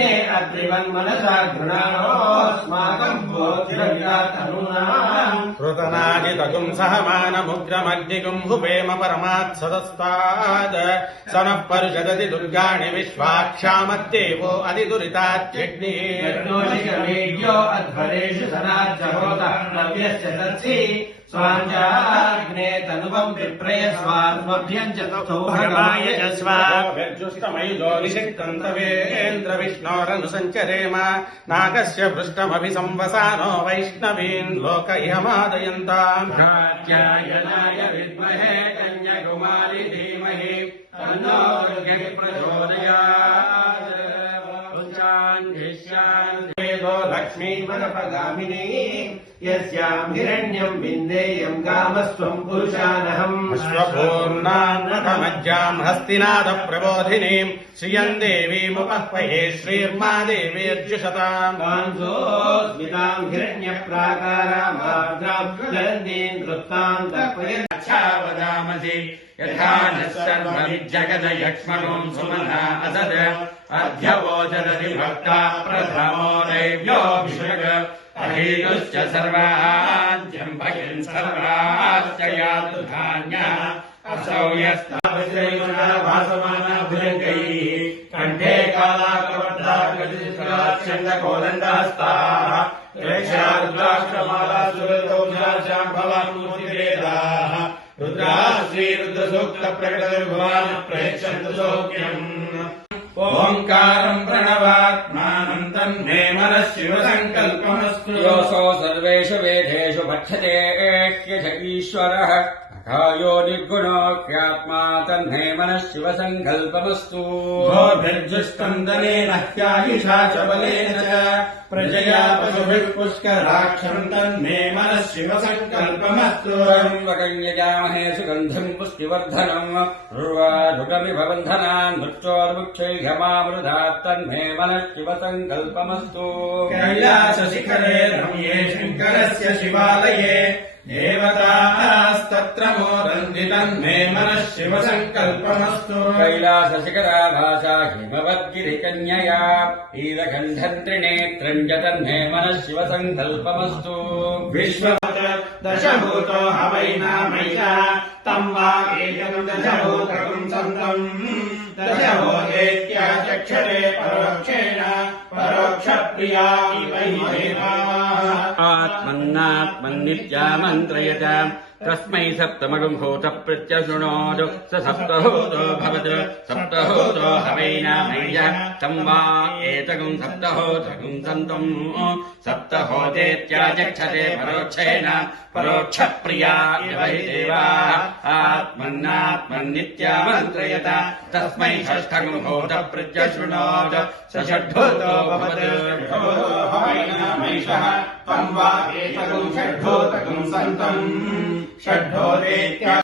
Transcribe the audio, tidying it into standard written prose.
अन्ये अद्रिवन्मनसा घृणानोऽस्माकम् बोधिरव्यातनूनाम् कृतनाजितगुं सहमानमुग्रमग्निगुं हुपेम परमात्सदस्ताद् स नः परिषदति दुर्गाणि विश्वाक्षामद्देवो अधिदुरितात्यग्निर्योनिकमेड्यो अध्वरेषु सनाज्जहोतः नव्यस्य सत्सि स्वाञ्जाग्ने तनुवम् विप्रय स्वात्मभ्यम् च सौभगाय च स्वाभिर्जुष्टमयुजो निषिक्तन्तवेन्द्र विष्णोरनुसञ्चरेम नागस्य पृष्ठमभिसंवसानो वैष्णवीन् लोक इहमादयन्ताम् कात्यायनाय विद्महे कन्याकुमारी धीमहि तन्नो दुर्गे प्रचोदयात् वेदो लक्ष्मीमनपगामिनी यस्याम् हिरण्यम् विन्देयम् कामस्त्वम् पुरुषानहम् अश्वपूर्णान्नमज्जाम् हस्तिनादप्रबोधिनीम् श्रियम् देवीमुपह्वये श्रीर्मा देवीर्जुषताम् कांसोऽस्मिताम् हिरण्यप्राकारामार्द्राम् जलन्दीम् कृत्ताम् तर्पयन् वदामसि यथा नः सर्वविज्जगदयक्ष्मणोम् सुमना असद अध्यवोचदति भक्ता प्रथमो दैव्योऽभिषेक अहीयुश्च सर्वाद्यम् भगिन् सर्वाश्च यातु धान्यः असौ यस्तावश्रैवासमानाभुजङ्गैः कण्ठे कालाकवर्धा गजस्कराच्छन्दकोदण्डहस्ताः प्रेक्षारुद्राक्षमाला सुरतौषाशाम् भवान्मूर्तिवेदाः रुद्राश्रीरुद्रसूक्तप्रकटविभवान् प्रेक्षन्तु सौख्यम् ओङ्कारम् प्रणवात्मानम् तन्मे मनः शिवसङ्कल्पमस्तु योऽसौ सर्वेषु वेदेषु पठ्यते ह्यथ ईश्वरः अकायो निर्गुणोऽख्यात्मा तन्मे मनः शिवसङ्कल्पमस्तु गोभिर्जुष्टम् दनेन ह्यायुषा च बलेन च प्रजया पशुभिः पुष्कराक्षम् तन्मे मनः शिवसङ्कल्पमस्तु त्र्यम्बकम् सुगन्धिम् पुष्टिवर्धनम् उर्वारुकमिव बन्धनान् मृत्योर्मुक्षैर्यमामृधात् तन्मे मनः शिवसङ्कल्पमस्तु कैलासशिखरे रम्ये शङ्करस्य शिवालये देवतास्तत्र मोदन्ति तन्मे मनः शिवसङ्कल्पमस्तु कैलासशिखराभासा हिमवद्गिरिकन्यया ईदगन्धम् त्रिनेत्रम् च तन्मे मनः शिवसङ्कल्पमस्तु दशभूतो हवैनामैषा तम् वा एकम् दशभूतकम् सन्तम् दशभूतेत्याचक्षते परोक्षेण परोक्षप्रिया इव आत्मन्नात्मन्नित्यामन्त्रयत तस्मै सप्तमगुम्भूत प्रत्यशृणोतु स सप्तभूतो भवतु सप्तभूतो हवैनामैषः तम् वा एतगुम् सप्तहोतगुम् सन्तम् सप्तहोतेत्याचक्षते परोक्षेण परोक्षप्रिया इव हि देवाः आत्मन्नात्मन्नित्यामन्त्रयत तस्मै षष्ठगुम्भूत प्रत्यशृणोतु स षड्भूतो भवतु हवैनामैषः तम् वा एकगुम् षड्भूतकम् सन्तम् षड्भूतेत्या